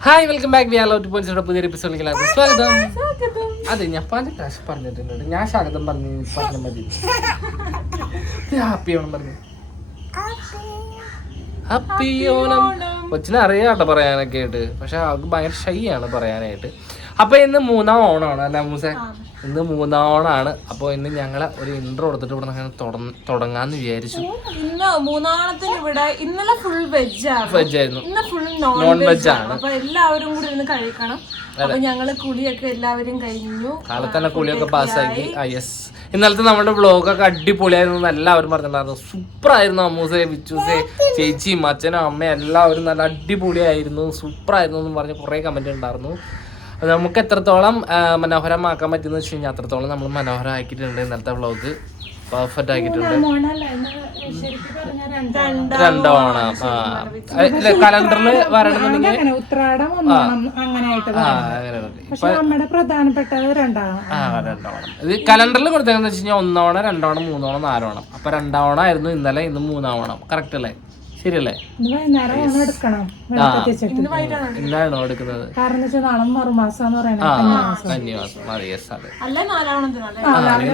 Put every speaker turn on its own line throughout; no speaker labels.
Hi welcome back വിയാലോ to point പുതിയൊരു എപ്പിസോഡിലേക്ക് എല്ലാവർക്കും സ്വാഗതം. അതെ ഞാൻ പല പ്രാവശ്യം പറഞ്ഞിട്ടുണ്ട്. ഞാൻ സ്വാഗതം പറഞ്ഞു പറഞ്ഞ മതി. ഹാപ്പി ഓണം പറഞ്ഞു. ഹാപ്പി ഓണം കൊച്ചിനെ അറിയാട്ടോ പറയാനൊക്കെ ആയിട്ട്. പക്ഷെ അവൾക്ക് ഭയങ്കര ഷൈ ആണ് പറയാനായിട്ട്. അപ്പൊ ഇന്ന് മൂന്നാം ഓണമാണ് അല്ല മൂസേ? ഇന്ന് മൂന്നാം ഓണാണ്. അപ്പൊ ഇന്ന് ഞങ്ങളെ ഒരു ഇൻട്രോ കൊടുത്തിട്ട് ഇവിടെ നിന്ന് തുടങ്ങ- തുടങ്ങാന്ന് വിചാരിച്ചു.
ഇന്ന് മൂന്നാണത്തിന് ഇവിടെ ഇന്നലെ ഫുൾ വെജ്
വെജ് ആയിരുന്നു.
ഇന്ന് ഫുൾ നോൺ വെജ് ആണ്. അപ്പൊ എല്ലാവരും കൂടി ഇരുന്ന് കഴിക്കണം. അപ്പൊ ഞങ്ങൾ കുളിയൊക്കെ എല്ലാവരും കഴിഞ്ഞു.
കാലത്തന്നെ കുളിയൊക്കെ പാസ്സാക്കി യെസ് ഇന്നലത്തെ നമ്മുടെ വ്ളോഗൊക്കെ അടിപൊളിയായിരുന്നു എല്ലാവരും പറഞ്ഞിട്ടുണ്ടായിരുന്നു. സൂപ്പർ ആയിരുന്നു അമ്മൂസെ വിച്ചൂസെ ചേച്ചിയും അച്ഛനും അമ്മയും എല്ലാവരും നല്ല അടിപൊളിയായിരുന്നു സൂപ്പർ ആയിരുന്നു എന്ന് പറഞ്ഞ് കുറേ കമന്റ് ഉണ്ടായിരുന്നു നമുക്ക് എത്രത്തോളം മനോഹരമാക്കാൻ പറ്റുന്ന വെച്ച് കഴിഞ്ഞാൽ അത്രത്തോളം നമ്മൾ മനോഹരമാക്കിയിട്ടുണ്ട് ഇന്നലത്തെ വ്ളോഗ് പെർഫെക്റ്റ് ആക്കിയിട്ടുണ്ട്. രണ്ടോണം കലണ്ടറിൽ വരണമെന്നുണ്ടെങ്കിൽ
അങ്ങനെ ഉത്രാടം പ്രധാനപ്പെട്ടത്
ആ രണ്ടോണം ഇത് കലണ്ടറിൽ കൊടുത്തേക്കെന്ന് വെച്ച് കഴിഞ്ഞാൽ ഒന്നോണം രണ്ടോണം മൂന്നോണം നാലോണം അപ്പൊ രണ്ടോണം ആയിരുന്നു ഇന്നലെ ഇന്ന് മൂന്നാവണം. കറക്റ്റ് അല്ലേ? ശരിയല്ലേ? ഇന്നാണോ എടുക്കുന്നത്?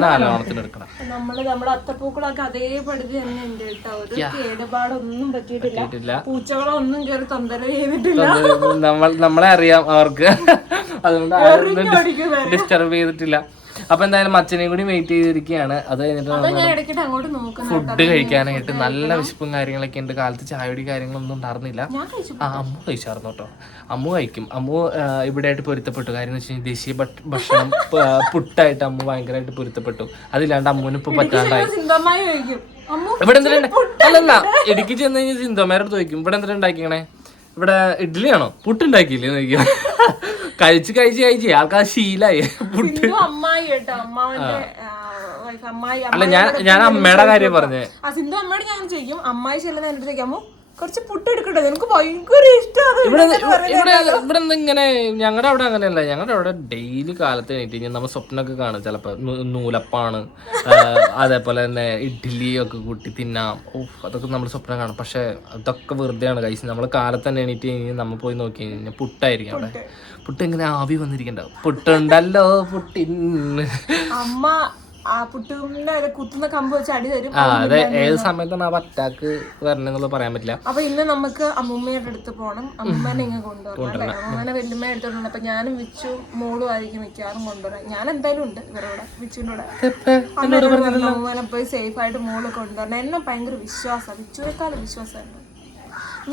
നാലോണത്തിന് എടുക്കണം.
നമ്മൾ നമ്മുടെ അത്തപ്പൂക്കളൊക്കെ അതേപടി തന്നെ ഉണ്ട് കേട്ടോ. ഒരു കേടുപാടൊന്നും പറ്റിയിട്ടില്ല. പൂച്ചകളൊന്നും കേറി കയറി തൊന്തര ചെയ്തിട്ടില്ല
നമ്മൾ നമ്മളെ അറിയാം അവർക്ക്. അതുകൊണ്ട് ഡിസ്റ്റർബ് ചെയ്തിട്ടില്ല. അപ്പൊ എന്തായാലും അച്ഛനെയും കൂടി വെയിറ്റ് ചെയ്തിരിക്കുകയാണ്. അത് കഴിഞ്ഞിട്ട് ഫുഡ് കഴിക്കാനായിട്ട് നല്ല വിശപ്പും കാര്യങ്ങളൊക്കെ ഉണ്ട്. കാലത്ത് ചായയുടെ കാര്യങ്ങളൊന്നും ഉണ്ടായിരുന്നില്ല. ആ അമ്മു കഴിച്ചായിരുന്നു കേട്ടോ. അമ്മു കഴിക്കും. അമ്മു ഇവിടെയായിട്ട് പൊരുത്തപ്പെട്ടു. കാര്യം എന്ന് വെച്ച് കഴിഞ്ഞാൽ ദേശീയ ഭക്ഷ- ഭക്ഷണം പുട്ടായിട്ട് അമ്മു ഭയങ്കരമായിട്ട് പൊരുത്തപ്പെട്ടു. അതില്ലാണ്ട് അമ്മുവിന് ഇപ്പൊ പറ്റാണ്ടായി. ഇവിടെ അല്ലല്ല ഇടുക്കി ചെന്ന് കഴിഞ്ഞാൽ ചിന്തമാരോട് ചോദിക്കും ഇവിടെ എന്തെങ്കിലും ഉണ്ടാക്കിക്കണേ? ഇവിടെ ഇഡ്ഡലിയാണോ? പുട്ടുണ്ടാക്കിയില്ലേ നോക്കിയോ കഴിച്ച് കഴിച്ച് കഴിച്ച് ആൾക്കാർ ശീലായി. പുട്ട്.
സിന്ധു അമ്മായി കേട്ടോ. അമ്മാവന്റെ ആ, wife, അമ്മായി
അല്ല ഞാൻ ഞാൻ അമ്മയുടെ കാര്യം പറഞ്ഞേ.
ആ സിന്ധു അമ്മയോട് ഞാൻ ചെയ്യും അമ്മായി ചെല്ലുന്ന എന്റെ ചോദിക്കാമോ കുറച്ച് പുട്ട് എടുക്കട്ടെ നിനക്ക് ഭയങ്കര
ഇവിടെ ഇങ്ങനെ ഞങ്ങളുടെ അവിടെ അങ്ങനെയല്ല. ഞങ്ങളുടെ അവിടെ ഡെയിലി കാലത്ത് എണീറ്റ് കഴിഞ്ഞാൽ നമ്മൾ സ്വപ്നമൊക്കെ കാണും. ചിലപ്പോൾ നൂലപ്പാണ് അതേപോലെ തന്നെ ഇഡ്ഡലി ഒക്കെ കൂട്ടി തിന്നാം. ഓ അതൊക്കെ നമ്മൾ സ്വപ്നം കാണും. പക്ഷെ അതൊക്കെ വെറുതെയാണ് കഴിച്ച് നമ്മൾ കാലത്ത് തന്നെ എണീറ്റ് കഴിഞ്ഞാൽ നമ്മൾ പോയി നോക്കി കഴിഞ്ഞാൽ പുട്ടായിരിക്കും അവിടെ. പുട്ട്. ഇങ്ങനെ ആവി വന്നിരിക്കണ്ടാവും. പുട്ടുണ്ടല്ലോ പുട്ടിന്
അമ്മ ആ കുത്തുന്ന കമ്പ് വെച്ച് അടി തരും.
ആ അതെ ഏത് സമയത്താണ് ആ അറ്റാക്ക് വരണെന്നുള്ളത് പറയാൻ പറ്റില്ല.
അപ്പൊ ഇന്ന് നമുക്ക് അമ്മൂമ്മയുടെ അടുത്ത് പോണം. അമ്മൂമ്മേനെ ഇങ്ങനെ കൊണ്ടുവരണം അല്ലേ? അമ്മൂമ്മേനെ അടുത്തോണ്ട് എടുത്തോണ്ട് അപ്പൊ ഞാനും വിച്ചു മോളും ആയിരിക്കും മിക്കവാറും കൊണ്ടുവരാൻ ഞാൻ എന്തായാലും ഉണ്ട് ഇവരോടെ വിച്ചുവിന്റെ കൂടെ. അമ്മൂമ്മേനെ പോയി സേഫ് ആയിട്ട് മോൾ കൊണ്ടുവരണം. എന്നെ ഭയങ്കര വിശ്വാസമാണ് വിച്ചുവേക്കാളും വിശ്വാസമായിരുന്നു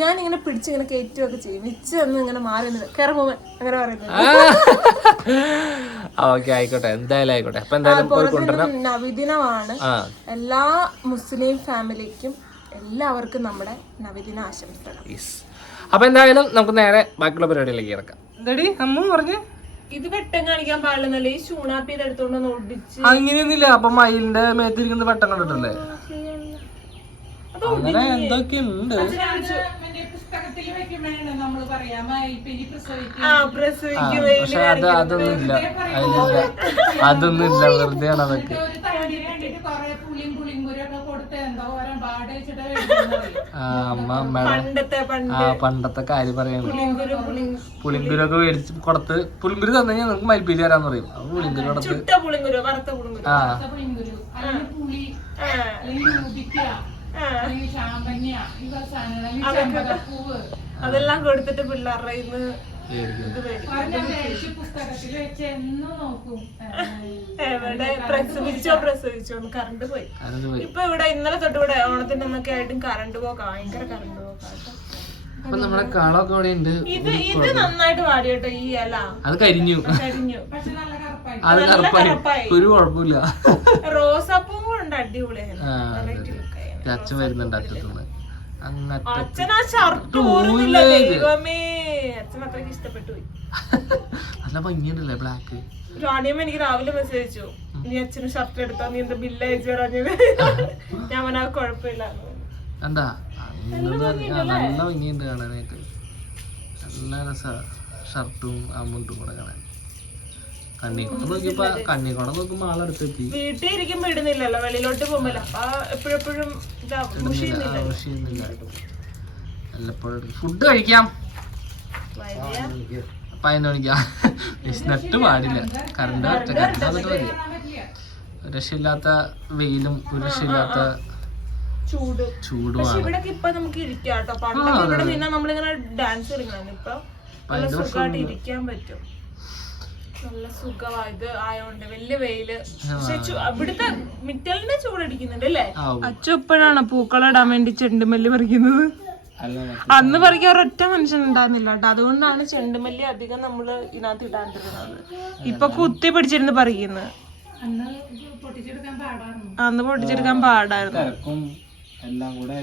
ഞാൻ ഇങ്ങനെ പിടിച്ചിങ്ങനെ കയറ്റുകയൊക്കെ ചെയ്യും. ഒന്ന് ഇങ്ങനെ മാറി നിന്ന് കയറുമ്പോൾ അങ്ങനെ പറയുന്നത്.
ഓക്കെ ആയിക്കോട്ടെ. എന്തായാലും ആയിക്കോട്ടെ. അപ്പൊ എന്തായാലും പോയി കൊണ്ടുവരണം.
പുറത്തുനിന്ന് നബിദിനമാണ് എല്ലാ മുസ്ലിം ഫാമിലിക്കും എല്ലാവർക്കും നമ്മുടെ നബിദിന ആശംസകൾ.
അപ്പൊ എന്തായാലും നമുക്ക് നേരെ ബാക്കിയുള്ള പരിപാടിയിലേക്ക് ഇറക്കാം എന്താടി? അമ്മ പറഞ്ഞു?
ഇത് വെട്ടം കാണിക്കാൻ പാടില്ലെന്നല്ലേ? ഈ ചൂണാപ്പി ഇത് എടുത്തോണ്ട് ഒടിച്ച്.
അങ്ങനെയൊന്നുമില്ല അപ്പൊ മയിലിന്റെ മേത്തിരിക്കുന്ന വെട്ടം കണ്ടിട്ടല്ലേ? അങ്ങനെ എന്തൊക്കെ ഉണ്ട്
പുസ്തകത്തിൽ വെക്കുമ്പോഴാണ് നമ്മൾ പറയാ പിന്നെ പ്രസവിക്കും.
ആ പ്രസവിക്കും
പക്ഷെ അത് അതൊന്നുമില്ല. അതിലില്ല അതൊന്നും ഇല്ല വെറുതെയാണ് അതൊക്കെ.
ഒരു തടി വേണ്ടിട്ട് കൊറേ പുളിയും പുളിയും കുരൊക്കെ കൊടുത്ത് എന്തോ ഓരോ പാട് വെച്ചിട്ട്
ആ അമ്മ അമ്മയുടെ
പണ്ടത്തെ പണ്ട്.
ആ പണ്ടത്തെ കാര്യം പറയാണ്.
പുളിങ്കുരു പുളി.
പുളിങ്കുരൊക്കെ മേടിച്ച് കൊടുത്ത് പുളിങ്കുരു തന്നു കഴിഞ്ഞാൽ നമുക്ക് മരിപ്പിച്ച് തരാന്ന് പറയും. അപ്പൊ പുളിങ്കുരു കൊടുത്ത്.
ചുട്ട പുളിങ്കുരു വറുത്ത പുളിങ്കുരു
ആ.
പുളി അല്ലെങ്കിൽ ചാമ്പങ്ങ ഈ സാധനങ്ങൾ അല്ലെങ്കിൽ ചെമ്പകപ്പൂവ്
അതെല്ലാം കൊടുത്തിട്ട് പിള്ളേരുടെ ഇന്ന് എവിടെ പ്രസവിച്ചോ പ്രസവിച്ചോ കറണ്ട് പോയി. ഇപ്പൊ ഇവിടെ ഇന്നലെ തൊട്ട് ഇവിടെ ഓണത്തിന്റെ ഒന്നൊക്കെ ആയിട്ടും കറണ്ട് പോക്കാ ഭയങ്കര കറണ്ട് പോക്കാട്ടോ
അപ്പൊ നമ്മുടെ കാളൊക്കെ ഉണ്ട്.
ഇത് ഇത് നന്നായിട്ട് വാടി കേട്ടോ ഈ ഇല.
അത് കരിഞ്ഞു.
കരിഞ്ഞു.
പക്ഷെ നല്ല കറുപ്പായി.
അത്. ഒരു കുഴപ്പമില്ല.
റോസാപ്പൂ ഉണ്ട് അടിപൊളിയായിരുന്നു
അച്ഛൻ വരുന്നുണ്ട്
അച്ഛത്തുനിന്ന്
നല്ല ഭംഗിയുണ്ടല്ലേ ബ്ലാക്ക്
എനിക്ക് രാവിലെ മെസ്സേജ് അയച്ചു. നീ അച്ഛന് ഷർട്ട് എടുത്തോ? നീ എന്താ ബില്ല് അയച്ചു പറഞ്ഞത്? ഞാൻ പറഞ്ഞ കുഴപ്പമില്ല.
എന്താ? നല്ല ഭംഗിയുണ്ട് കാണാനായിട്ട്. നല്ല രസ ഷർട്ടും അമ്മുണ്ടും മുണ്ടും കൂടെ കാണാൻ. കണ്ണിക്കോണം. നോക്കിയപ്പോ കണ്ണിക്കോണം. നോക്കുമ്പോ ആളെടുത്തെത്തി.
വീട്ടിൽ ഇരിക്കുമ്പോ ഇടുന്നില്ലല്ലോ. വെളിയിലോട്ട് പോകുമ്പോ അപ്പൊ എപ്പോഴെപ്പോഴും
വല്ലപ്പോഴും ഫുഡ് കഴിക്കാം. പതിനൊന്ന് മണിക്കാ പാടില്ല. കറണ്ട് കറണ്ട് വന്നിട്ട് മതി. രക്ഷയില്ലാത്ത വെയിലും രക്ഷയില്ലാത്ത
ചൂടും.
ചൂടുമാണ്
ഇപ്പൊ നമുക്ക് ഇരിക്കാം കേട്ടോ പണ്ടൊക്കെ ഇവിടെ നിന്നാ നമ്മളിങ്ങനെ ഡാൻസ് കളിക്കണം ഇപ്പൊ സുഖമായിട്ട് ഇരിക്കാൻ പറ്റും. നല്ല സുഖമായത്. ആയോണ്ട് വലിയ വെയിൽ. പക്ഷെ ഇവിടുത്തെ മിറ്റലിന്റെ ചൂടടിക്കുന്നുണ്ട് അല്ലേ? അച്ഛ എപ്പോഴാണ് പൂക്കളിടാൻ വേണ്ടി ചെണ്ടുമല്ലി പറിക്കുന്നത്? അന്ന് പറിക്കാൻ ഒരൊറ്റ മനുഷ്യൻ ഉണ്ടായിരുന്നില്ല കേട്ടോ. അതുകൊണ്ടാണ് ചെണ്ടുമല്ലി അധികം നമ്മൾ ഇതിനകത്ത് ഇടാണ്ടിരുന്നത് ഇപ്പൊ കുത്തി പിടിച്ചിരുന്ന് പറിക്കുന്നത്
അന്ന് പൊട്ടിച്ചെടുക്കാൻ പാടാണ്
അന്ന് പൊട്ടിച്ചെടുക്കാൻ പാടായിരുന്നു.
എല്ലാം കൂടെ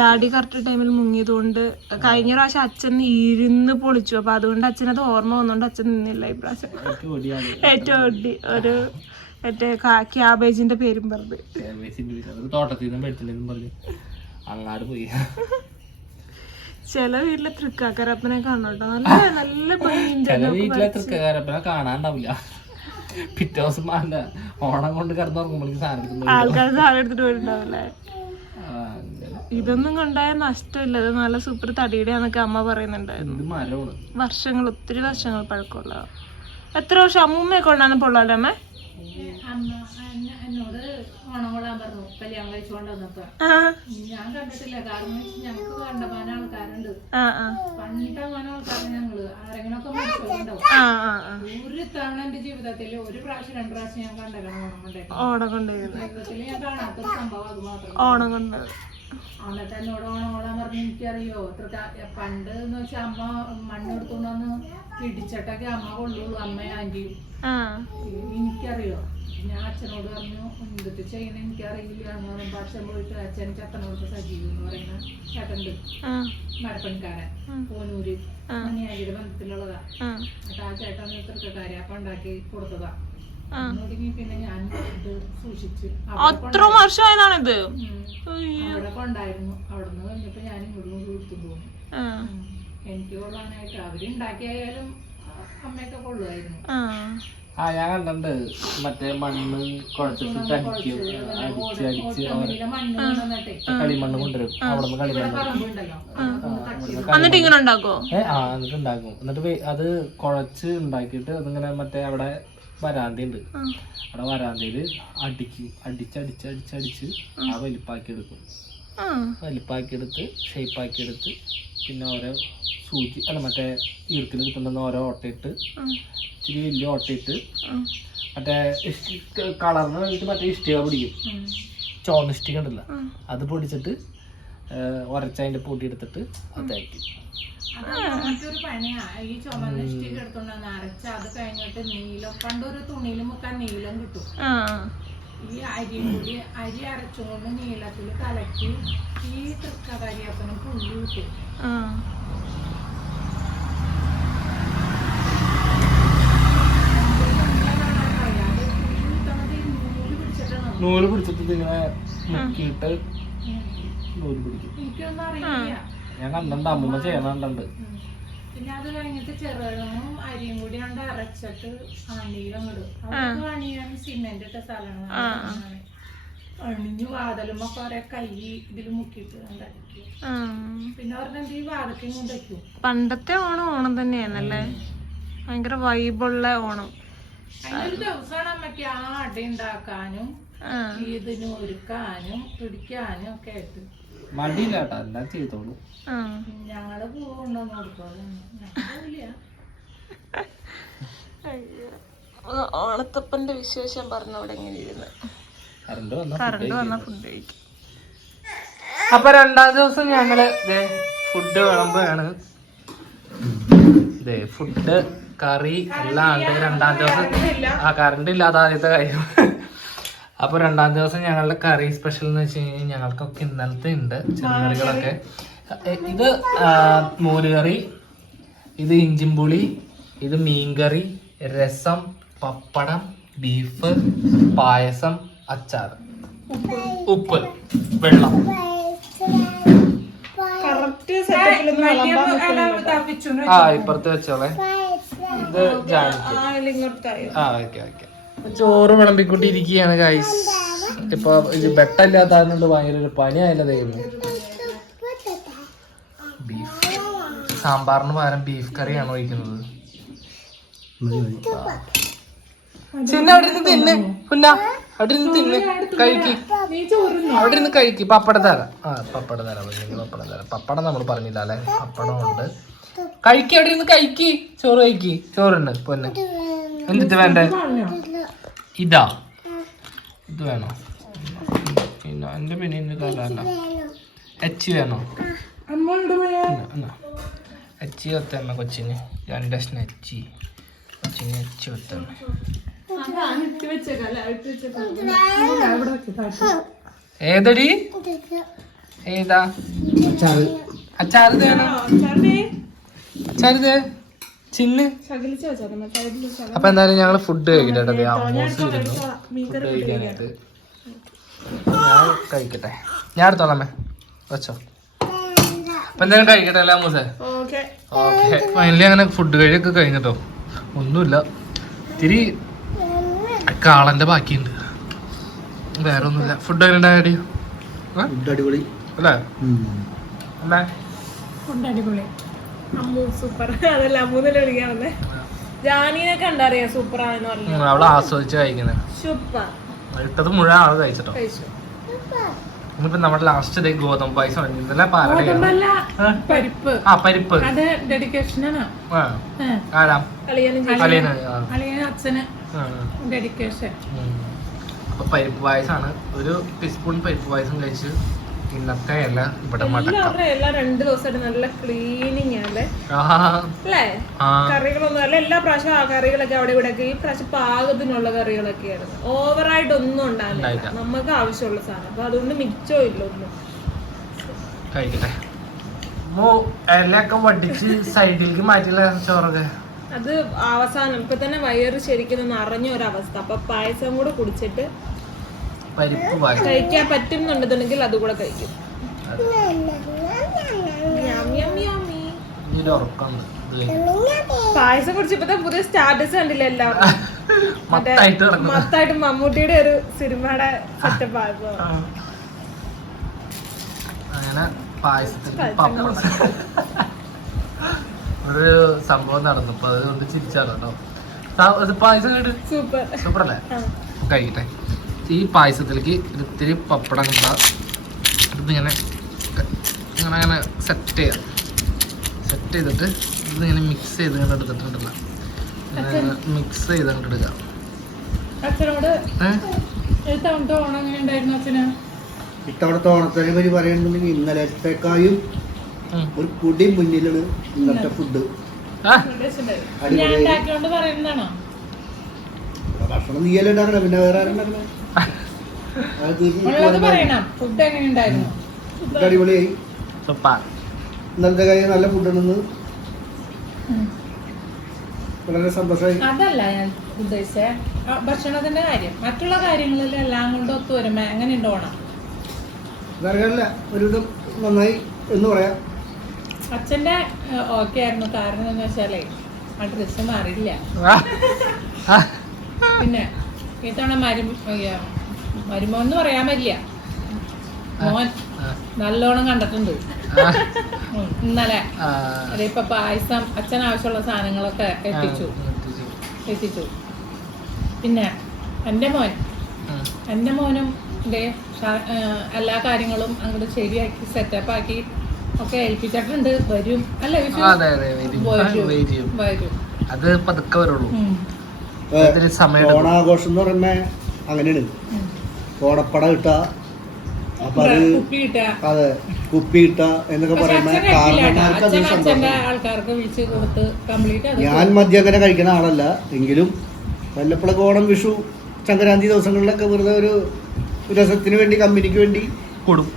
ഡാഡി കറക്റ്റ് ടൈമിൽ മുങ്ങിയതുകൊണ്ട് കഴിഞ്ഞ പ്രാവശ്യം അച്ഛൻ ഇരുന്ന് പൊളിച്ചു. അപ്പൊ അതുകൊണ്ട് അച്ഛൻ അത് ഓർമ്മ വന്നോണ്ട് അച്ഛൻ നിന്നില്ല ഈ പ്രാവശ്യം.
ഏറ്റവും
ഒടി. ഒരു മറ്റേ ക്യാബേജിന്റെ പേരും പറഞ്ഞത്
തോട്ടത്തിൽ നിന്നും പറഞ്ഞു. അങ്ങാട് പോയി.
ചില വീട്ടിലെ തൃക്കാക്കരപ്പനെ കാണോട്ടോ നല്ല നല്ല
ചില വീട്ടിലെ തൃക്കാക്കരപ്പനെ കാണാണ്ടാവില്ല പിറ്റേ ദിവസം ഓണം കൊണ്ട് കിടന്നുറങ്ങുമ്പോഴേക്കും സാധനം
ആൾക്കാർ സാധനം എടുത്തിട്ട് പോയിട്ടുണ്ടാവില്ലേ. ഇതൊന്നും കൊണ്ടായ നഷ്ടമില്ല. ഇത് നല്ല സൂപ്പർ തടിയുടെയാന്നൊക്കെ അമ്മ പറയുന്നുണ്ടായിരുന്നു. വർഷങ്ങൾ ഒത്തിരി വർഷങ്ങൾ പഴക്കമുള്ള എത്ര വർഷം? അമ്മൂമ്മയൊക്കെ ഉണ്ടാകുന്ന പൊള്ളാലേ അമ്മ
അമ്മ എന്നെ- എന്നോട് ഓണം കൊള്ളാൻ പറഞ്ഞു കല്യാണം കഴിച്ചുകൊണ്ട് വന്നപ്പോ. ഞാൻ കണ്ടിട്ടില്ല. കാരണം ഞങ്ങൾക്ക് കണ്ടമാന ആൾക്കാരുണ്ട് പണ്ടമാന ആൾക്കാർ ഞങ്ങൾ ആരെങ്കിലും ഒക്കെ മരിച്ചോണ്ടാവും ഒരു തവണ എന്റെ ജീവിതത്തിൽ ഒരു പ്രാവശ്യം രണ്ടു പ്രാവശ്യം ഞാൻ കണ്ടേക്കണം ഓണം കൊണ്ടേക്കണം
ഓണം
ജീവിതത്തിൽ ഞാൻ കാണാത്തൊരു സംഭവം അത് മാത്രം.
ഓണം കൊണ്ട്
എന്നിട്ട് എന്നോട് ഓണം ഓടാൻ പറഞ്ഞ് എനിക്കറിയോ? എത്ര പണ്ട് എന്ന് വെച്ചാൽ അമ്മ മണ്ണ് എടുത്തുകൊണ്ട് വന്ന് ഇടിച്ചിട്ടൊക്കെ അമ്മ കൊള്ളുള്ളൂ അമ്മയും ആന്റിയും എനിക്കറിയോ? ഞാൻ അച്ഛനോട് പറഞ്ഞു എന്തൊക്കെ ചെയ്യണ എനിക്കറിയില്ല. എന്ന് പറയുമ്പോ അച്ഛൻ പോയിട്ട് അച്ഛൻ ചട്ടനോട് സജീവ് എന്ന് പറയുന്ന ചേട്ടനുണ്ട്.
ആ.
മരപ്പണിക്കാരൻ പോനൂര് മണിയാജിയുടെ ബന്ധത്തിലുള്ളതാ. എന്നിട്ട് ആ ചേട്ടൻ തൃക്കക്കാരി അപ്പൊ ഉണ്ടാക്കി കൊടുത്തതാ. പിന്നെ ഞാൻ ഇത് സൂക്ഷിച്ച്
അത്ര
ഇത്
അയ്യോ.
അവിടെ കൊണ്ടായിരുന്നു. അവിടെ നിന്ന് കഴിഞ്ഞപ്പോ ഞാൻ ഇങ്ങോട്ടും കൊടുത്തു പോകും എനിക്ക് കൊള്ളാനായിട്ട് അവരുണ്ടാക്കിയായാലും അമ്മയൊക്കെ കൊള്ളുമായിരുന്നു
ആ.
ഞാൻ കണ്ടിട്ടുണ്ട്. മറ്റേ മണ്ണ് കുഴച്ചിട്ട് അടിക്കും അടിച്ച് അടിച്ച് കളിമണ്ണ് കൊണ്ടുവരും. അവിടെ നിന്ന് കളിമണ്ണ്
എന്നിട്ട് ഇങ്ങനെ ഉണ്ടാക്കോ
ഏ ആ എന്നിട്ട് ഉണ്ടാക്കും. എന്നിട്ട് അത് കുഴച്ച് ഉണ്ടാക്കിയിട്ട് അതിങ്ങനെ മറ്റേ അവിടെ വരാന്തയുണ്ട്. അവിടെ വരാന്തയിൽ അടിക്കും. അടിച്ച് അടിച്ച് അടിച്ച് അടിച്ച് ആ വലിപ്പാക്കി എടുക്കും.
ആ.
വലിപ്പാക്കി എടുത്ത് ഷേപ്പാക്കി എടുത്ത് പിന്നെ ഓരോ സൂചി അല്ല മറ്റേ ഈർക്കിൽ കിട്ടുന്ന ഓരോ ഓട്ടയിട്ട് ഇച്ചിരി വലിയ ഓട്ടയിട്ട്. മറ്റേ കളറിന് വേണ്ടിയിട്ട് മറ്റേ ഇഷ്ടിക പിടിക്കും ചോന്ന ഇഷ്ടിക ഉണ്ടല്ലോ. അത് പൊടിച്ചിട്ട് ഉരച്ചതിന്റെ പൊടി എടുത്തിട്ട് അത് തയ്ക്കും
അത് മറ്റൊരു പണിയാ. ഈ ചുമന്ന ഇഷ്ടിക എടുത്തോണ്ട് അരച്ച അത് കഴിഞ്ഞിട്ട് നീലം പണ്ടൊരു തുണിയിൽ മുക്കാൻ നീലം കിട്ടും. ഈ അരിയും കൂടി അരി അരച്ചുകൊണ്ട് നീളത്തിൽ കലക്കി ഈ തൃക്കകരിയപ്പനും പുള്ളി കിട്ടും
ആ.
നൂൽ പിടിച്ചിട്ട് ഇതിങ്ങനെ മുക്കിയിട്ട് നൂൽ പിടിക്കും.
എനിക്കൊന്നും അറിയില്ല.
ഞാൻ കണ്ടണ്ട അമ്മൂമ്മ ചെയ്യണ കണ്ടുണ്ട്.
പിന്നെ അത് കഴിഞ്ഞിട്ട് ചെറുകിഴങ്ങും അരിയും കൂടി കൊണ്ട് അരച്ചിട്ട് അണിയിലും ഇടും. അവർക്ക് അണിയാൻ സിമെന്റ് ഇട്ട സ്ഥലമാണ് അണിഞ്ഞു വാതലുമ്പോ കൊറേ കൈ ഇതിൽ മുക്കിയിട്ട് ഉണ്ടാക്കി പിന്നെ പറഞ്ഞ ഈ വാതക്കും കൊണ്ട് വയ്ക്കും
പണ്ടത്തെ ഓണം ഓണം തന്നെയാണല്ലേ? ഭയങ്കര വൈബുള്ള ഓണം.
അതിനൊരു ദിവസമാണ് അമ്മയ്ക്ക് ആ അട ഉണ്ടാക്കാനും ഇതിന് ഒരുക്കാനും പിടിക്കാനും ഒക്കെ ആയിട്ട്.
മടിയില്ല കേട്ടോ എല്ലാം ചെയ്തോളൂ.
ഓണത്തപ്പന്റെ വിശേഷം പറഞ്ഞു അവിടെ എങ്ങനെ ഇരുന്ന്?
കറണ്ട് വന്ന
ഫുഡ് കഴിക്കും.
അപ്പൊ രണ്ടാം ദിവസം ഞങ്ങൾ ഫുഡ് വിളമ്പാണ് ഫുഡ് കറി എല്ലാം ഉണ്ട്. രണ്ടാം ദിവസം ആ കറണ്ട് ഇല്ലാതെ ആദ്യത്തെ കാര്യം. അപ്പൊ രണ്ടാം ദിവസം ഞങ്ങളുടെ കറി സ്പെഷ്യൽ എന്ന് വെച്ച് കഴിഞ്ഞാൽ ഞങ്ങൾക്കൊക്കെ ഇന്നലത്തെ ഉണ്ട് ചെറുകറികളൊക്കെ. ഇത് മോരുകറി ഇത് ഇഞ്ചിമ്പുളി ഇത് മീൻകറി രസം പപ്പടം ബീഫ് പായസം അച്ചാർ. ഉപ്പ് വെള്ളം. ആ ഇപ്പുറത്ത് വെച്ചോളേ. ഇത് ജാനിക്ക് ആ ഓക്കെ ഓക്കെ. ചോറ് വിളമ്പിക്കൊണ്ടിരിക്കുകയാണ് ഗൈസ് ഇപ്പൊ ഇത് ബെട്ടല്ലാത്തതുകൊണ്ട് ഭയങ്കര ഒരു പനിയായല്ലോ ദൈവം ബീഫ് സാമ്പാറിന് പകരം ബീഫ് കറിയാണ് ഒഴിക്കുന്നത്. ചിന്ന ആ പപ്പടം നമ്മൾ പറഞ്ഞില്ല അല്ലെ? പപ്പടം ഉണ്ട്. കഴിക്ക് അവിടെ ഇരുന്ന് കഴിക്ക്. ചോറ് കഴിക്ക്. ചോറുണ്ട് പൊന്നെ. എന്നിട്ട് വേണ്ടേ? ഇതാ. ഇത് വേണോ? പിന്നെ എന്റെ പിന്നെ ഇന്ന് തരാല്ല എച്ച് വേണോ? എച്ച് വെത്തമ്മ കൊച്ചിന്. രണ്ട് കഷ്ണം എച്ച്. കൊച്ചിന് എച്ച്
വെച്ചേക്കാം
ഏതടി? ഏതാ? അച്ചാറ്. അച്ചാറ് വേണോ അച്ചാറ് തേ. ചിന്ന്. അപ്പൊ എന്തായാലും ഞങ്ങൾ ഫുഡ് കഴിക്കട്ടെ അമ്മൂസ് ഇരുന്നു. ഫുഡ് കഴിക്കാനായിട്ട്. ഞാൻ കഴിക്കട്ടെ. ഞാൻ എടുത്തോളാമേ വെച്ചോ. അപ്പൊ എന്തായാലും കഴിക്കട്ടെ അല്ലേ അമ്മൂസേ?
ഓക്കെ.
ഓക്കെ. ഫൈനലി അങ്ങനെ ഫുഡ് കഴിയൊക്കെ കഴിഞ്ഞിട്ടോ. ഒന്നുമില്ല. ഇത്തിരി കാളന്റെ ബാക്കിയുണ്ട്. വേറെ ഒന്നുമില്ല ഫുഡ് എങ്ങനെ ഉണ്ടായി
അടിപൊളി.
അല്ലേ? അല്ലേ?
ഫുഡ് അടിപൊളി.
അമ്മു സൂപ്പർ അതല്ല അമ്മൂന്നല്ലേ വിളിക്കാൻ വന്നേ? ജാനീനെ കണ്ടറിയാം? സൂപ്പർ ആണെന്ന് പറഞ്ഞു.
അവളെ ആസ്വദിച്ച് കഴിക്കുന്നത്
സൂപ്പർ
ഇട്ടത് മുഴുവൻ ആൾ കഴിച്ചിട്ടോ?
കഴിച്ചു.
നമ്മുടെ ലാസ്റ്റ് ഡേ ഗോതമ്പ് പായസം. ഇന്നലെ പാലടയാണ്
പരിപ്പ്.
ആ പരിപ്പ്.
അത് ഡെഡിക്കേഷനാണ്
ആരാ?
അച്ഛന്. ഡെഡിക്കേഷൻ.
അപ്പൊ പരിപ്പ് പായസമാണ് ഒരു ടീസ്പൂൺ പരിപ്പ് പായസം കഴിച്ച് ഇന്നത്തെ അല്ല ഇവിടെ
എല്ലാം രണ്ട് ദിവസമായിട്ട് നല്ല ക്ലീനിങ് അല്ലേ?
ആ.
കറികളൊന്നും അല്ല എല്ലാ പ്രാവശ്യം ആ കറികളൊക്കെ അവിടെ ഇവിടെ ഈ പ്രാവശ്യം പാകത്തിനുള്ള കറികളൊക്കെയായിരുന്നു. ഓവറായിട്ട് ഒന്നും ഉണ്ടാകുന്നില്ല നമുക്ക് ആവശ്യമുള്ള സാധനം. അപ്പൊ അതുകൊണ്ട് മിച്ചവും ഇല്ല ഒന്നും.
കഴിക്കട്ടെ. മോ ഇലയൊക്കെ വടിച്ച് സൈഡിലേക്ക് മാറ്റില്ല ചോറൊക്കെ?
അത് അവസാനം ഇപ്പൊ തന്നെ വയറ് ശരിക്കും നിറഞ്ഞ ഒരവസ്ഥ. അപ്പൊ പായസം കൂടെ കുടിച്ചിട്ട്
പരിപ്പ് പായസം
കഴിക്കാൻ പറ്റുന്നുണ്ടെന്നുണ്ടെങ്കിൽ അത്. കൂടെ കഴിക്കും. പായസം കുറിച്ച് കുടിച്ചപ്പോ പുതിയ സ്റ്റാറ്റസ് കണ്ടില്ല എല്ലാവരും മൊത്തമായിട്ട് മമ്മൂട്ടിയുടെ ഒരു സിനിമയുടെ സെറ്റപ്പ് ആയപ്പോ.
അങ്ങനെ പായസത്തിൽ ഒരു സംഭവം നടന്നു. അപ്പൊ അതുകൊണ്ട് ചിരിച്ചാലോ കേട്ടോ പായസം കേട്ട്
സൂപ്പർ.
സൂപ്പർ അല്ലേ കഴിക്കട്ടെ. ഈ പായസത്തിലേക്ക് ഇത്തിരി പപ്പടം കിട്ടാ ഇതിങ്ങനെ ഇങ്ങനെ അങ്ങനെ സെറ്റ് ചെയ്യാം. സെറ്റ് ചെയ്തിട്ട് ഇതിങ്ങനെ മിക്സ് ചെയ്ത് ഇങ്ങനെ എടുത്തിട്ടുണ്ടല്ലോ. മിക്സ് ചെയ്ത് അങ്ങോട്ട് എടുക്കാം
ഇത്തവണത്തെ ഓണത്തിനെ പറ്റി പറയുന്നുണ്ടെങ്കിൽ ഇന്നലത്തേക്കായും ഒരു പൊടി മുന്നിലാണ് ഇന്നത്തെ ഫുഡ് ഭക്ഷണം നീയല്ലേ ഉണ്ടാക്കണേ? പിന്നെ വേറെ ആരും ഉണ്ടാക്കണേ അത് തീർന്ന്
ഉള്ളത് പറയണം ഫുഡ് എങ്ങനെ ഉണ്ടായിരുന്നു?
അടിപൊളിയായി.
സൂപ്പർ.
ഇന്നലത്തെ കാര്യം നല്ല ഫുഡാണെന്ന്. വളരെ സന്തോഷമായി.
അതല്ല ഞാൻ ഉദ്ദേശിച്ചേ. ഭക്ഷണത്തിന്റെ കാര്യം. മറ്റുള്ള കാര്യങ്ങളിൽ എല്ലാം കൊണ്ട് ഒത്തു വരുമ്പോ എങ്ങനെയുണ്ട് ഓണം?
വേറെ ഒരുവിധം നന്നായി എന്ന് പറയാം.
അച്ഛന്റെ ഓക്കെ ആയിരുന്നു. കാരണം എന്ന് വെച്ചാലേ ആ ഡ്രസ്സ് മാറിയില്ല. പിന്നെ ഇത്തവണ മരുന്ന് മരുമോൻ എന്ന് പറയാൻ പറ്റില്ല. മോൻ നല്ലോണം കണ്ടിട്ടുണ്ട്. ഇന്നലെ. അതെ ഇപ്പൊ പായസം അച്ഛൻ ആവശ്യമുള്ള സാധനങ്ങളൊക്കെ എത്തിച്ചു. എത്തിച്ചു. പിന്നെ എന്റെ മോൻ. എന്റെ മോനും ഇതേ എല്ലാ കാര്യങ്ങളും അങ്ങോട്ട് ശരിയാക്കി സെറ്റപ്പ് ആക്കി ഒക്കെ ഏൽപ്പിച്ചിട്ടുണ്ട്. വരും. അല്ല
വരും.
വരും.
അത് പതുക്കെ വരുള്ളൂ.
ഓണാഘോഷം എന്ന് പറയുമ്പോ അങ്ങനെയാണ്. ഓടപ്പട കിട്ട അപ്പൊ അത് അതെ കുപ്പി കിട്ട എന്നൊക്കെ
പറയുന്ന
കാരണന്മാർക്ക് അത് സന്തോഷം ഞാൻ മദ്യം അങ്ങനെ കഴിക്കുന്ന ആളല്ല. എങ്കിലും വല്ലപ്പോഴൊക്കെ കോടം വിഷു സംക്രാന്തി ദിവസങ്ങളിലൊക്കെ വെറുതെ ഒരു രസത്തിന് വേണ്ടി കമ്പനിക്ക് വേണ്ടി
കൂടും.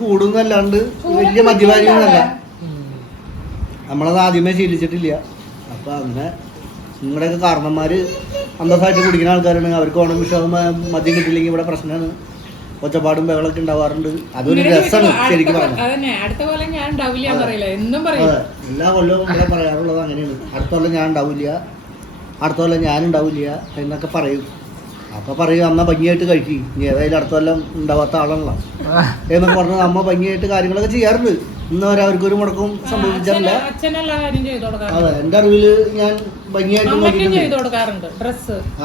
കൂടുന്നല്ലാണ്ട് വലിയ മദ്യപാനിയൊന്നുമല്ല
ഉം.
നമ്മളത് ആദ്യമേ ശീലിച്ചിട്ടില്ല. അപ്പൊ അങ്ങനെ നിങ്ങളുടെയൊക്കെ കാരണന്മാര് അന്തസ്സായിട്ട് കുടിക്കുന്ന ആൾക്കാരാണ് അവർക്ക് ഓണം ആകുമ്പോ മദ്യം കിട്ടില്ലെങ്കിൽ ഇവിടെ പ്രശ്നമാണ്. ഒച്ചപ്പാടും ബഹളൊക്കെ ഉണ്ടാവാറുണ്ട്. അതൊരു രസമാണ് ശരിക്കും പറഞ്ഞു
അതന്നെ. അടുത്ത കൊല്ലം ഞാൻ ഉണ്ടാവില്ല എന്ന് പറയില്ല. എന്നും പറയും.
എല്ലാ കൊല്ലവും നമ്മളെ പറയാറുള്ളത് അങ്ങനെയാണ്. അടുത്ത കൊല്ലം ഞാൻ ഉണ്ടാവില്ല. അടുത്ത കൊല്ലം ഞാൻ ഉണ്ടാവില്ല എന്നൊക്കെ പറയും. അപ്പൊ പറയും അമ്മ ഭംഗിയായിട്ട് കഴിക്കും. ഇനി ഏതായാലും അടുത്ത കൊല്ലം ഉണ്ടാവാത്ത ആളാണല്ലോ. എന്നൊക്കെ പറഞ്ഞ് അമ്മ ഭംഗിയായിട്ട് കാര്യങ്ങളൊക്കെ ചെയ്യാറുണ്ട്. ഇന്ന് വരെ അവർക്ക് ഒരു മുടക്കവും സംഭവിച്ചിട്ടില്ല. അതെ എന്റെ അറിവിൽ ഞാൻ ഭംഗിയായിട്ട്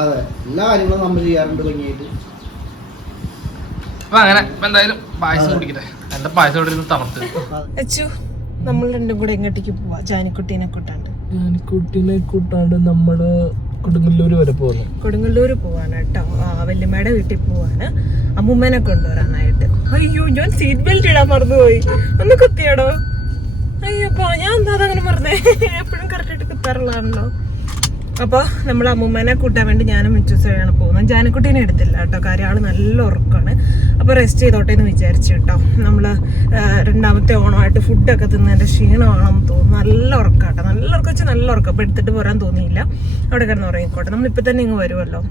അതെ എല്ലാ കാര്യങ്ങളും നമ്മൾ ചെയ്യാറുണ്ട് ഭംഗിയായിട്ട്.
അപ്പൊ അങ്ങനെ എന്തായാലും പായസം കുടിക്കട്ടെ. എന്റെ പായസം ഇവിടെ ഇരുന്ന് തണുത്ത്
അച്ചു നമ്മൾ രണ്ടും കൂടെ എങ്ങോട്ടേക്ക് പോവാ. ജാനിക്കുട്ടീനെ കൂട്ടാണ്ട്.
ജാനിക്കുട്ടീനെ കൂട്ടാണ്ട് നമ്മൾ കൊടുങ്ങല്ലൂര് വരെ പോകുന്നു
കൊടുങ്ങല്ലൂർ പോവാണ് കേട്ടോ വല്യമ്മയുടെ വീട്ടിൽ പോവാണ് അമ്മൂമ്മനെ കൊണ്ടുവരാനായിട്ട്. അയ്യോ ഞാൻ സീറ്റ് ബെൽറ്റ് ഇടാൻ മറന്നുപോയി. ഒന്ന് കുത്തിയാടോ. അയ്യപ്പോ ഞാൻ എന്താ അതങ്ങനെ മറന്നേ? എപ്പോഴും കറക്റ്റായിട്ട് കുത്താറുള്ളതാണല്ലോ. അപ്പോൾ നമ്മളെ അമ്മൂമ്മനെ കൂട്ടാൻ വേണ്ടി ഞാനും മിച്ചൂസാണ് പോകുന്നത്. ജാനക്കുട്ടീനെ എടുത്തില്ല കേട്ടോ. കാര്യം ആൾ നല്ല ഉറക്കാണ്. അപ്പോൾ റെസ്റ്റ് ചെയ്തോട്ടെ എന്ന് വിചാരിച്ചു കേട്ടോ. നമ്മൾ രണ്ടാമത്തെ ഓണമായിട്ട് ഫുഡൊക്കെ തിന്നതിന്റെ ക്ഷീണമാണെന്ന് തോന്നുന്നു. നല്ല ഉറക്കം കേട്ടോ നല്ല ഉറക്കം വെച്ചാൽ നല്ല ഉറക്കം. അപ്പോൾ എടുത്തിട്ട് പോരാൻ തോന്നിയില്ല. അവിടെ കിടന്ന് ഉറങ്ങിക്കോട്ടെ. നമ്മളിപ്പോൾ തന്നെ ഇങ്ങ് വരുമല്ലോ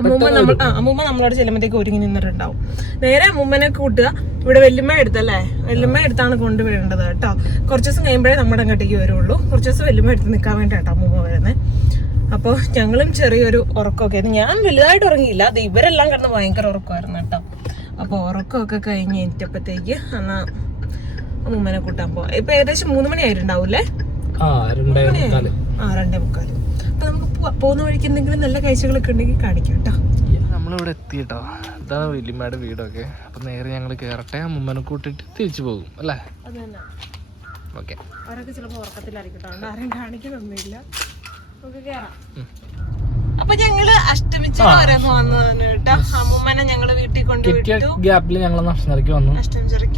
അമ്മൂമ്മ നമ്മൾ ആ അമ്മൂമ്മ നമ്മളോട് ചെല്ലുമ്പോഴത്തേക്ക് ഒരുങ്ങി നിന്നിട്ടുണ്ടാവും. നേരെ അമ്മൂമ്മനെ കൂട്ടുക. ഇവിടെ വല്യമ്മ എടുത്തല്ലേ? വല്യമ്മ എടുത്താണ് കൊണ്ടുവിടേണ്ടത് കേട്ടോ. കുറച്ച് ദിവസം കഴിയുമ്പോഴേ നമ്മുടെ അങ്ങോട്ടേക്ക് വരുള്ളൂ. കുറച്ച് ദിവസം വല്യമ്മ എടുത്ത് നിൽക്കാൻ വേണ്ടിയിട്ടോ അമ്മൂമ്മ വരുന്നത് അപ്പോൾ ഞങ്ങളും ചെറിയൊരു ഉറക്കമൊക്കെ ആയിരുന്നു. ഞാൻ വലുതായിട്ട് ഉറങ്ങിയില്ല. അത് ഇവരെല്ലാം കിടന്ന് ഭയങ്കര ഉറക്കമായിരുന്നു കേട്ടോ. അപ്പോൾ ഉറക്കമൊക്കെ കഴിഞ്ഞ് എനിക്കപ്പോഴത്തേക്ക് എന്നാ ഉമ്മനെ കൂട്ടാൻ പോവാം. ഇപ്പൊ ഏകദേശം മൂന്ന് മണി ആയിട്ടുണ്ടാവൂലേ
ആ രണ്ടേ
മുക്കാൽ. അപ്പം നമുക്ക്. പോകുന്ന വഴിക്ക് എന്തെങ്കിലും നല്ല കാഴ്ചകളൊക്കെ ഉണ്ടെങ്കിൽ കാണിക്കാം കേട്ടോ.
നമ്മളിവിടെ എത്തി കേട്ടോ. ഇതാണ് വല്യമ്മയുടെ വീടൊക്കെ. അപ്പൊ നേരെ ഞങ്ങൾ കേറട്ടെ. മുമ്മനെ കൂട്ടിട്ട് തിരിച്ചു പോകും അല്ലേ? ഓക്കെ
അവരൊക്കെ ചിലപ്പോ ഉറക്കത്തിലായിരിക്കും കേട്ടോ. ആരും കാണിക്കുന്നൊന്നുമില്ല അപ്പൊ ഞങ്ങൾ അഷ്ടമിച്ച് വരെ വന്നതാണ് കേട്ടോ. അമ്മൂമ്മനെ ഞങ്ങൾ വീട്ടിൽ കൊണ്ടുവിട്ടു
ഗ്യാപ്പിൽ ഞങ്ങൾ നഷ്ടനിരക്ക് വന്നു.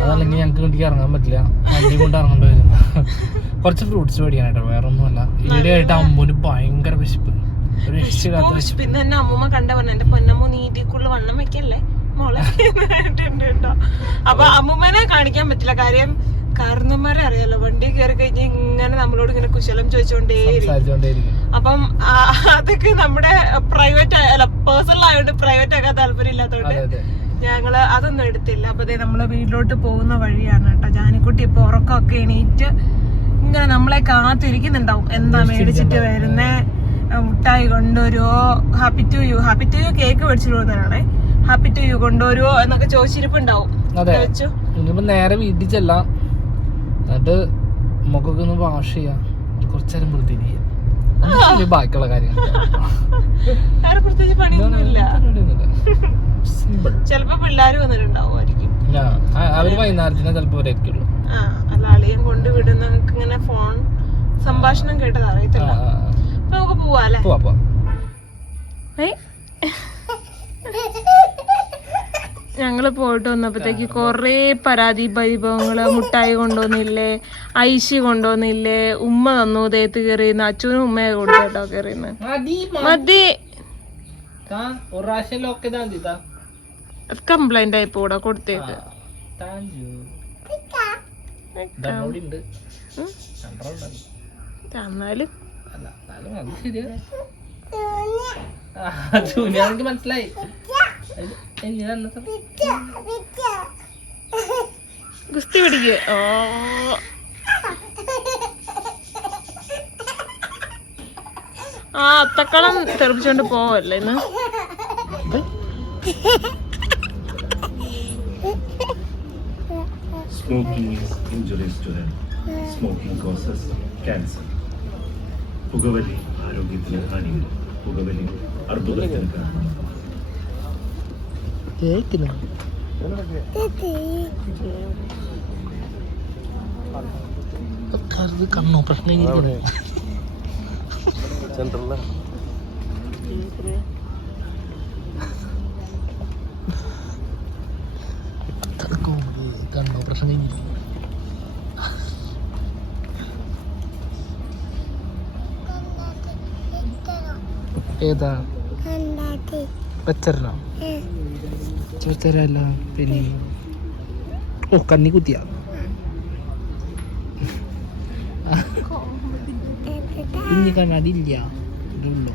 അതല്ലെങ്കിൽ ഞങ്ങൾക്ക് വീട്ടിൽ ഇറങ്ങാൻ പറ്റില്ല. വണ്ടി കൊണ്ട് ഇറങ്ങേണ്ടി വരും. കുറച്ച് ഫ്രൂട്ട്സ് മേടിക്കാനായിട്ടോ വേറെ ഒന്നുമല്ല ഈടെയായിട്ട് അമ്മൂന് ഭയങ്കര വിശപ്പ്.
പിന്നെ തന്നെ അമ്മൂമ്മ കണ്ട പറഞ്ഞ എന്റെ പൊന്നമ്മ നീറ്റിക്കുള്ള വണ്ണം വെക്കല്ലേ? മോളെ കേട്ടോ. അപ്പൊ അമ്മൂമ്മനെ കാണിക്കാൻ പറ്റില്ല. കാര്യം കാരണന്മാരെ അറിയാലോ. വണ്ടി കയറി കഴിഞ്ഞ് ഇങ്ങനെ നമ്മളോട് ഇങ്ങനെ കുശലം
ചോദിച്ചോണ്ടേ
അപ്പം അതൊക്കെ നമ്മുടെ പ്രൈവറ്റ് അല്ല പേഴ്സണൽ ആയതുകൊണ്ട് പ്രൈവറ്റ് ആക്കാൻ താല്പര്യം ഇല്ലാത്തതുകൊണ്ട്
അതെ.
ഞങ്ങൾ അതൊന്നും എടുത്തില്ല. അപ്പൊ നമ്മൾ വീട്ടിലോട്ട് പോകുന്ന വഴിയാണ് കേട്ടോ. ജാനിക്കുട്ടി ഇപ്പൊ ഉറക്കമൊക്കെ എണീറ്റ് ഇങ്ങനെ നമ്മളെ കാത്തിരിക്കുന്നുണ്ടാവും. എന്താ മേടിച്ചിട്ട് വരുന്നേ? മുട്ടായി കൊണ്ടുവരുവോ? Happy to you. Happy to you cake മേടിച്ചിട്ട് പോകുന്നതാണേ ഹാപ്പി ടു യു കൊണ്ടുവരുവോ എന്നൊക്കെ ചോദിച്ചിരിപ്പുണ്ടാവും.
നേരെ വീട്ടിൽ ചെല്ലാം. എന്നിട്ട് നമുക്കൊക്കെ ഒന്ന് വാഷ് ചെയ്യാം. കുറച്ചു നേരം വൃത്തി ബാക്കിയുള്ള കാര്യങ്ങൾ.
ചിലപ്പോ പിള്ളേര് വന്നിട്ടുണ്ടാവുമായിരിക്കും.
അവർ വൈകുന്നേരത്തിന് ചിലപ്പോ
അല്ല അളിയും കൊണ്ട് വിടുന്ന നമുക്ക് ഇങ്ങനെ ഫോൺ സംഭാഷണം കേട്ടത് അറിയത്തില്ല. അപ്പൊ നമുക്ക് പോവാ അല്ലേ?
പോവാ പോവാ.
പോയിട്ട് വന്നപ്പോഴത്തേക്ക് കുറേ പരാതി വൈഭവങ്ങൾ മുട്ടായി കൊണ്ടുവന്നില്ലേ ഐശി കൊണ്ടുവന്നില്ലേ ഉമ്മ തന്നു ദേത്ത് കയറിയുന്ന അച്ഛനും ഉമ്മയെ കൊടുത്തോട്ടോ കേട്ടോ
മതി
കംപ്ലൈന്റ് ആയി പോടാ കൊടുത്തേക്ക്. തന്നാലും.
അത് മനസ്സിലായി.
ഗുസ്തി പിടിക്കുക ഓ ആ അത്തക്കളം തെറിപ്പിച്ചോണ്ട് പോവല്ലേ ഇന്ന്?
Smoking is injurious to them. Smoking causes cancer. പുകവലി ആരോഗ്യത്തിന് ഹാനികരം പുകവലി
കേൾക്കുന്നു കരുത് കണ്ണോ പ്രശ്നം കണ്ണോ പ്രശ്നം കഴിഞ്ഞിരിക്കും ഏതാ? വെച്ചരണോ ചോദിച്ചരല്ല പിന്നെ ഓ കണ്ണി കുത്തിയ. ഇനി കണ്ണാടിയില്ല ഇതുള്ളൂ.